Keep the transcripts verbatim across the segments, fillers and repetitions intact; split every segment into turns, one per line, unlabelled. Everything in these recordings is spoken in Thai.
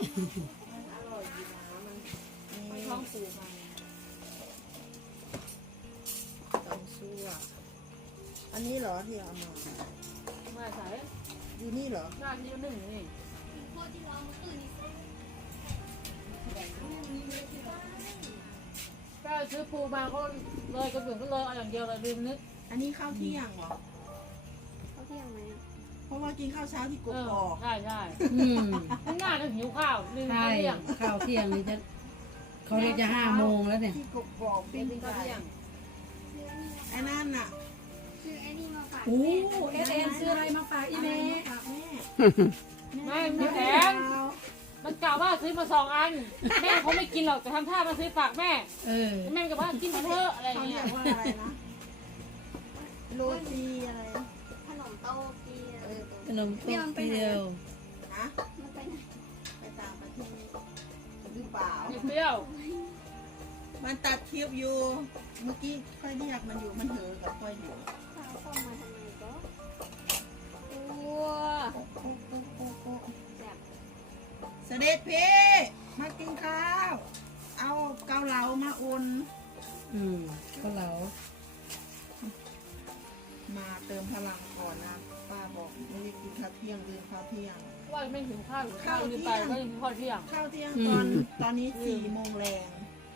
ร่อยดีนะมันไม่ท้องผูกมาต้องซั่วอันนี้เหรอที่เอามาไม่ใส่อยู่นี่เหรอหน้าที่หนึ่งนี่ก็ซื้อปูมาก็เลยกระเบื้องก็เลยเอาอย่างเดียวเลยลืมนึกอันนี้ข้าวเที่ยงเหรอข้าวเที่ยงไหมเพราะว่ากินข้าวเช้าที่กบกใช่ใช่ข้างหน้าจะหิวข้าวลืมข้าวเที่ยง
ข้าวเที่ยงนี่จะเขาเรียกจะห้าโมงแล้วเนี่ย
ที่กบกเป็นข้าวเที่ยงไอ้นั่นน่ะ
ซื้อไอ้นี่มาฝาก
โอ้เอสเอ็นซื้ออะไรมาฝากอีเมย์
ฝากแม่
ไม่
ไม่แพง
มันกล่าวว่าซื้อมาสองอันแม่เขาไม่กินหรอกแต่ทำท่ามาซื้อฝากแม่
เออ
แม่ก็ว่ากินมาเถอะอะไรอย่างเงี้ย
ว่าอะไรนะโรตีอะไร
ขนมโตกี
ขนมโตกีเดียว
ฮะมันไปไหนไปต่างประเทศหรือเปล่า
เปรี้ยว
มันตัดคลิปอยู่เมื่อกี้ค่อยเรียกมันอยู่มันเหอกับค่อยอยู่
ส่งมาทำไมก็
ว้าเสด็จพี่มากินข้าวเอาเกาเหลามาอุ่น
อืมเกาเหลา
มาเติมพลังก่อนนะป้าบอกไม่ได้กินข้าวเที่ยงลืมข้าวเที่ยง
ว่าไม่ถึงข้าวข้าวลืมไปก็ยังข้าวเที่ยง
ข้าวเที่ยงตอนตอนนี้สี่โมงแรง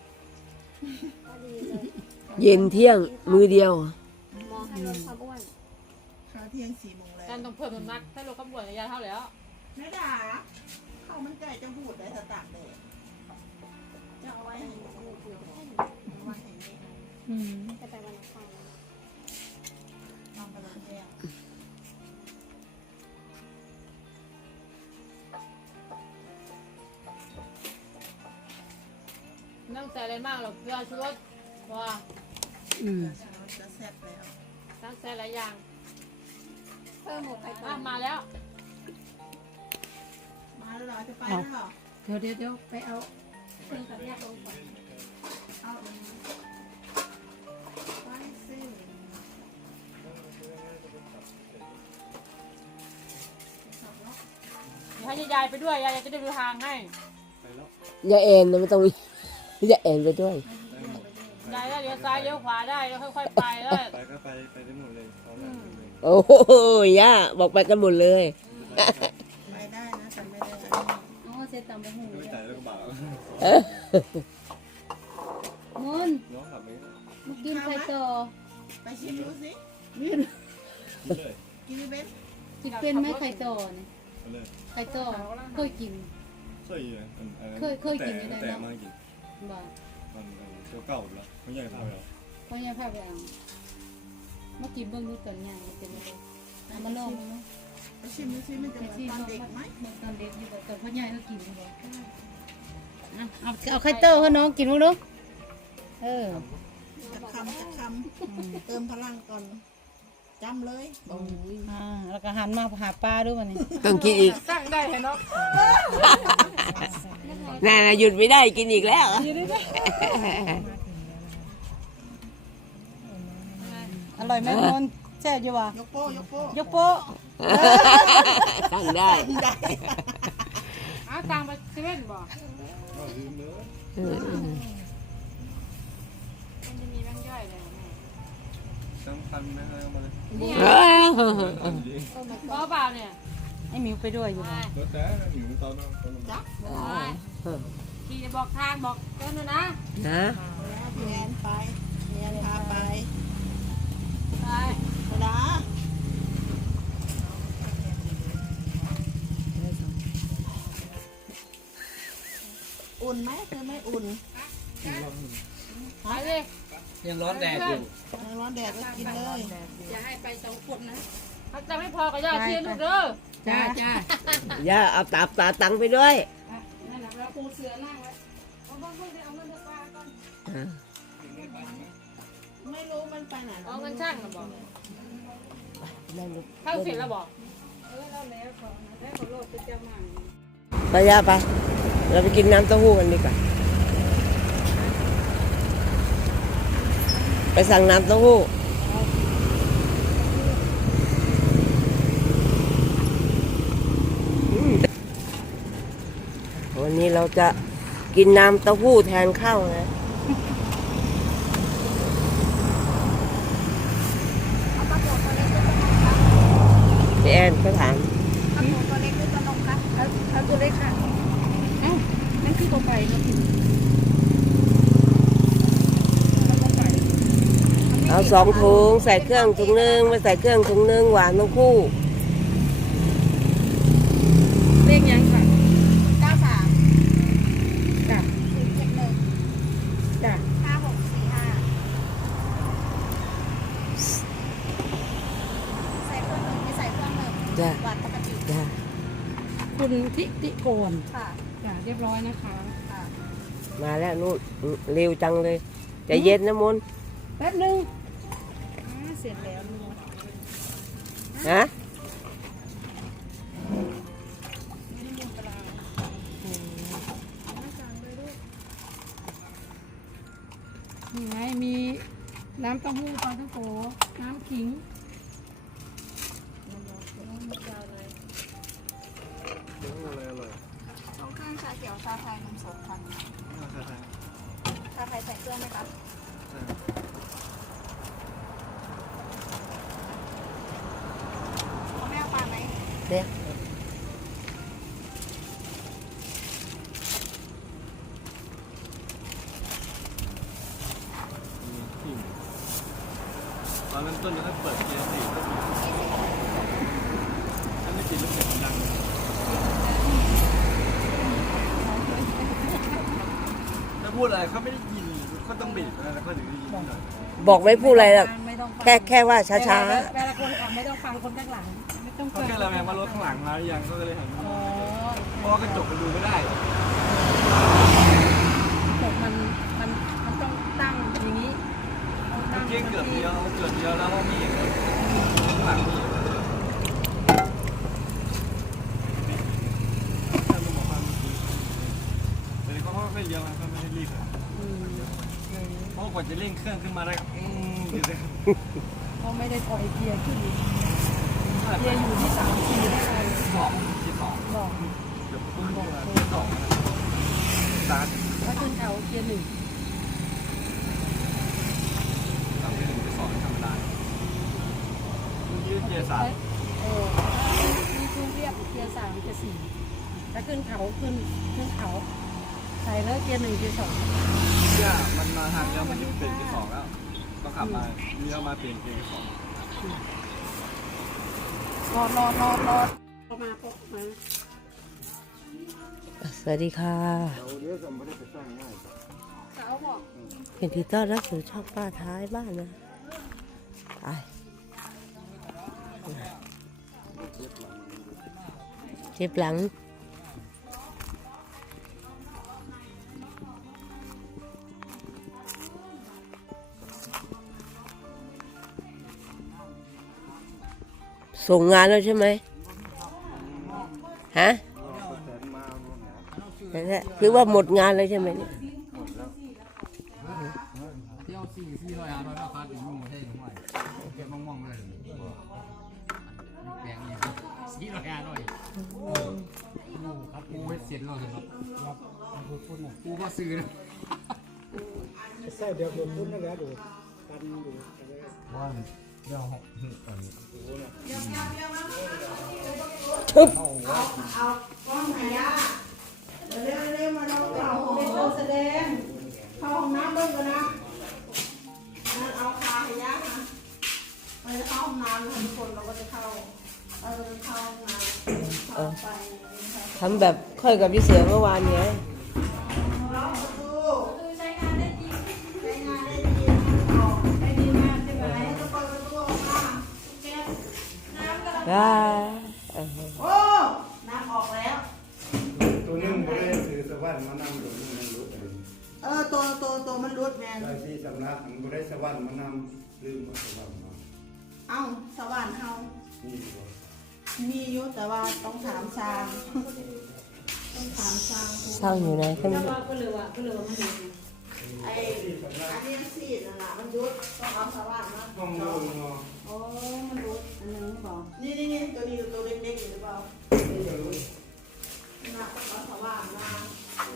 เย็นเที่ยงมือเดียว
มองให้ลดความอ้วน
ข้าวเที่ยงสี่โมงแรง
การต้องเพิ่มน้ำหนักถ้าลดความอ้วนระยะเท่าแล้ว
ไม่ด่าข้าวมันไก่จะบูดได้สตาร์ทเลยจะเอาไว้ให้ลูกอยู่เอาไว้ให้แม่
อืม
จะไปวันอังคาร
ทำไปแล้วแม่
นั่งใส่อะไรมากหรอกเกลือชูรสว่า
อืม
จะแซ่บแล้ว
ตั้งใส่หลายอย่างเพิ่มหมกไข่ต้มมาแล้ว
มาแล้วเหรอจะไปแล้วเหรอ
เดี๋ยวเดี๋ยวเดี๋ยวไปเอา
เพิ่มกับแยกลงก่อน
เอาไปสิ
ให้ยายไปด้วยยายจะได้ดูทางให้
อย่าเอ็นนะไม่ต้องอย่าเอ็นไปด้วย
ยายก็เลี้ยวซ้ายเลี้ยวขวาได้แล้วค่อยๆไปแล้ว
ไปก็ไปไปได้หมดเลยพร้อมกันเลย
โอ้โหย่าบอกไปกันหมดเลย
ไปได้นะแต่ไม่ได้
อ๋อเสร็จตามไปหู
ไม่จ่ายแล้วก็บ่าว
มุน
น้องขับไหม
มากินไข่ต่อ
ไปชิมดูสิกินเบน
กินเป็นไหมไข่ต่อเนี่ยไข่ต่อเคยกิน
เคยอยู่
เคยเคยกิน
แต่มากิน
บ้า
มันเชี่ยวเก่าแล้วไม่ใหญ่พอแล้ว
พ่อใหญ่พาไปเอามากินเบิ้งดูตอนใหญ่เป็นยังไงมาลองมั้ย
ไปชิมดูสิมันจะเหมือนตอนเด็กไหม
ตอนเด็กอยู่แต่พ่อใหญ่ก็กินอยู่เอาเอาไข่เต้าให้น้องกินมั้งดูเออ
จะคำจะคำเติมพลังก่อนจำเลย
อ่าแล้วก็หันมาหาปลาด้วยมันนี่
ต้องกินอีก
ตั้งได้เห็นเนาะ
น่าหยุดไม่ได้กินอีกแล้ว
อร่อยไหมคนแซ่บอยู่วะ
ยกโป้ยกโป้
ยกโป้
ตั้งได้
อ้าตังไปเซเว่นบ่มันจะมีแบงค์ย่อยเลย
สำคัญไหมครับมาเลย
บ้าเปล่าเนี่ย
ไอ้มิวไปด้วยอยู่
รถแต่หนูตอนนั้นตอนนั้น
จักขี่บอกทางบอกเดินนะ
นะ
พี่แอนไปพี่แอนพาไป
ไป
ไปนะอุ่นไหมเธอไม่อุ่น
ไปเลย
ยังร้อนแดดอยู่
ยังร้อนแดดก็กินเลย
อย่าให้ไปสองคนนะถ้าจะไม่พอก็ย่าเชียร์ลูกเด้อ
จ้าจ้า
ย่าเอาตาตาตังไปด้วย
นั่นแหละเราปูเสือนั่งไว้เอาบ้างไปเอาเงินปลาก่อน
ไม่รู้มันไปไหน
เอาเงินช่างมาบอกเข้าเสร็จแล้วบอกเออเราแล้วขอแล้วขอโลดจะจะมา
ไปย่าไปเราไปกินน้ำเต้าหู้กันดีกว่าไปสั่งน้ำเต้าหู้วันนี้เราจะกินน้ำเต้าหู้แทนข้าวนะพี่แอนก็ถาม
เอาตัวเล็กหรือตัวน้องครับเอาเอาตัวเล็กค่ะเอ้านั่นคือตัวไก่ครับ
เอาสองถุงใส่เครื่องถุงนึงไม่ใส่เครื่องถุงนึงหวานทั้งคู่
เลขยังค่ะ
เก้าสาม
จ้ะ
ศูนย์เจ็ดหนึ่ง
จ้ะ
ห้าหกสี่ห้าใส่เครื่องหนึ่งไม่ใส่เครื่องหนึ่ง
จ้ะ
หวานปกติ
จ้ะ
คุณทิติโกน
ค่ะ
จ้ะเรียบร้อยนะคะ
ค่ะ
มาแล้วนู่นเร็วจังเลยใจะเย็นนะมน
แป๊บนึงอ่าเสร็จแล้วลูก
ฮะ
นี่ไงมีน้ำเต้าหู้ปลาท่องโกน้ำขิง
อะไรอร่อย
สองเครื่องชาเขียวชาไทยนมสดค่ะชาไทยใส่เครื่องไหมครับเอาแม่เอาปลาไหม
เด็ก
ตอนเริ่มต้นเราต้องเปิดเกียร์สี่ถ้าไม่ติดลูกเสียงดังถ้าพูดอะไรเขาไม่ได้ยินเขาต้องบีบแล้วเขาถึงได้ยินหน่อย
บอกไม่พูดอะไรหรอก
ไม่ต้องฟัง
แค่แค่ว่าช้า
เวลาเวลาคนขับไม่ต้องฟังคนข้างหลังไม่ต้อง
เขา
ฟัง
แค่ระแวงว่ารถข้างหลังมาหรือยังเขาก็เลยหันมา
อ๋อ
เพราะว่ากระจกมันดูไม่ได้
ศพมันมันมันต้องตั้งอย่างนี้ต้องตั้ง
เกี้ยเกือบเดียวเกือบเดียวแล้วว่ามีอย่างเลยข้างหลังมีอย่างเลยถ้ามึงบอกว่าเมื่อกี้แต่เขาไม่เลี้ยวนะเขาไม่ได้รีบอะ
อืม
เพราะกว่าจะเร่งเครื่องขึ้นมาได้ก็อืมอยู่เลย
เขาไม่ได้ปล่อยเกียร์ขึ้นเกียร์อยู่ที่สามสี่ได้เลย
สองที่สอง
บอก
เดี๋ยวปึ้งลงมาที่สองนะสตาร์ท
ถ้าขึ้นเขาเกียร์หนึ่ง
สามที่หนึ่งที่สองทำได้ยืดเกียร์สาม
เออนี่คือเรียบเกียร์สามเกียร์สี่ถ้าขึ้นเขาขึ้นขึ้นเขาใส่แล้วเกียร์หนึ่งเกียร์สอง
เนี่ยมันมาทางเลี้ยวมันจะเปลี่ยนเกียร์สองแล้วก็ขับมาเลี้ยวมาเปลี่ยนเกียร์สอง
รอรอรอรอพอมาพอมา
สวัสดีค่ะ
เราเลี้ยวจะไม่ได้ไปสร้างง่าย
สาวบอก
เป็นที่ต้อนรับสู่ช่องป้าท้ายบ้านนะไปเจ็บหลังส่งงานแล้วใช่ไหมฮะนั่นแหละคือว่าหมดงานเลยใช่ไหมเนี่ย
เที่ยวสี่สี่ร้อยห้าร้อยราคาถึงมุ่งประเทศของใหม่เก็บมองๆเลยแพงเนี่ยสี่ร้อยห้าร้อยปูครับปูเวทเสียนเราครับครับปูก็ซื้อนะใช่เดี๋ยวโดนพุ่นนั่นแหละดูกันอยู่ว่าเดี๋ยวหกกัน
ทึบ
เร็วเร็วมาลองเป่าเป็นตัวแสดงเข้าห้องน้ำเบิ่งกันนะนั่นเอาขาให้ยักษ์นะไปเข้าห้องน้ำทุกคนเราก็จะเข้าเราจะเข้าห้องน้ำเข้าไป
ทำแบบค่อยกับพี่เสือเมื่อวานเนี้ย
ล็อกประตูใช้งานได้ดีใช้งานได้ดีออกได้ดีมากใช่ไหมจะเปิดประตูออกมาแก๊สน้ำกำลัง
ได้เออ
โอ้น้ำออกแล้ว
ตัวนึงบ่ได้ซื้อสวรรค์มานำตัวนึงมันรู้เอง
เออตัวตัวตัวมันรุดแมน
ได้ที่สำนักมันบ่ได้สวรรค์มานำลืมมาสวรรค์มา
เอ้าสว่านเฮา
นี่บ่
มีอยู่แต่ว่าต้องถามชางต้องถามชาง
สร้างอยู่ไหนก็ไม่รู้
ก็เลยว่าก็เลยว่ามันดี
ไอ้อันนี้ซีดนั่นน่ะมันยุดต้องเอาสว่านมา
ต้องลงเนาะ
โอ้มันรู้อันนึงบอก
นี่นี่นี่ตัวนี้ตัวเล็กๆอยู่หรือเปล่าน่ะต้องเอาสว่านมา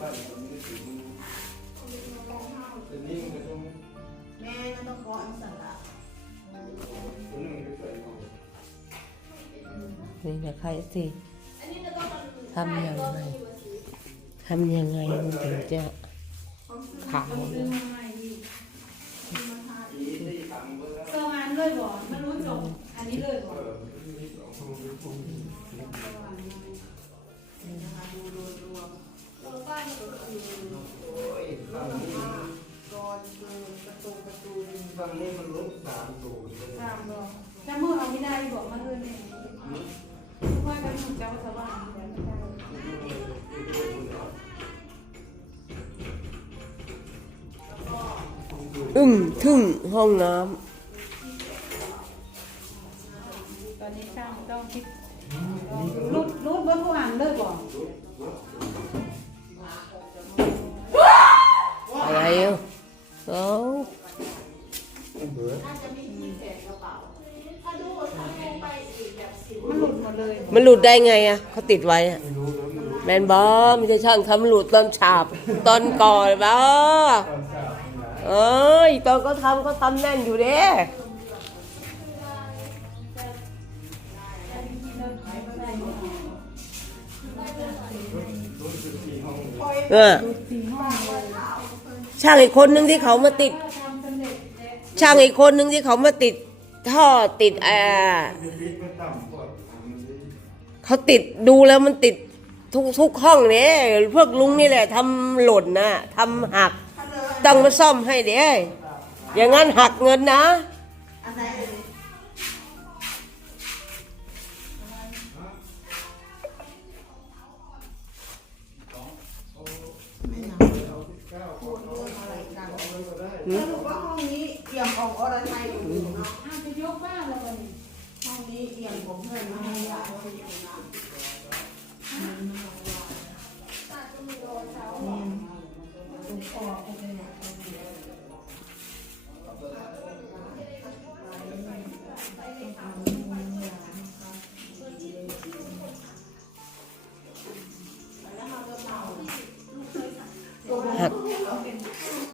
นิ่งกระตุ้ม
แม่ก็ต้องก้อนสั่นละ
ตัวหนึ่งไปใส่ของ
นี่นะคะสิทำยังไงทำยังไงมันถึงจะขาว
สองอันเลยบ่มันรู้จบอันนี้เลยบ่
ฝั่งนี้มันลบสามตัว
ตามบ่แต่มือเอาไม่ได้บอกมันเลยเนี่ยว่ากันเจ้าสว่าง
อึ้งทึ่งห้องน้
ตอนนี้ช่างต้องคิดรูดรูดบนผู้อ่านเลยบ่
ำอะไรอ่ะเอ้า
มันหลุดหมดเลย
มันหลุดได้ไงอ่ะเขาติดไว้อ่ะแมนบอไม่ใช่ช่างทำหลุดตอนฉาบตอนก่อนบ้าเอ้ยตอนเขาทำเขาทำแน่นอยู่เด้เออช่างอีกคนนึงที่เขามาติดช่างอีกคนนึงที่เขามาติดท่อติดอ่าเขาติดดูแล้วมันติดทุกทุกห้องเนี่ยพวกลุงนี่แหละทำหล่นนะทำหักต้องมาซ่อมให้เด้อย่างงั้นหักเงินนะ
อะไรเลยไม่หนาวพูดเรื่องอะไรกันสรุปว่าห้องนี้เอี่ยมของอรไทยอยู่เนาะ
อ้าวจะยกบ้านแล้วบ่นี่
ห้องนี้เอี่ยมของเพื่อนมาให้ยาเขาอยู่นะ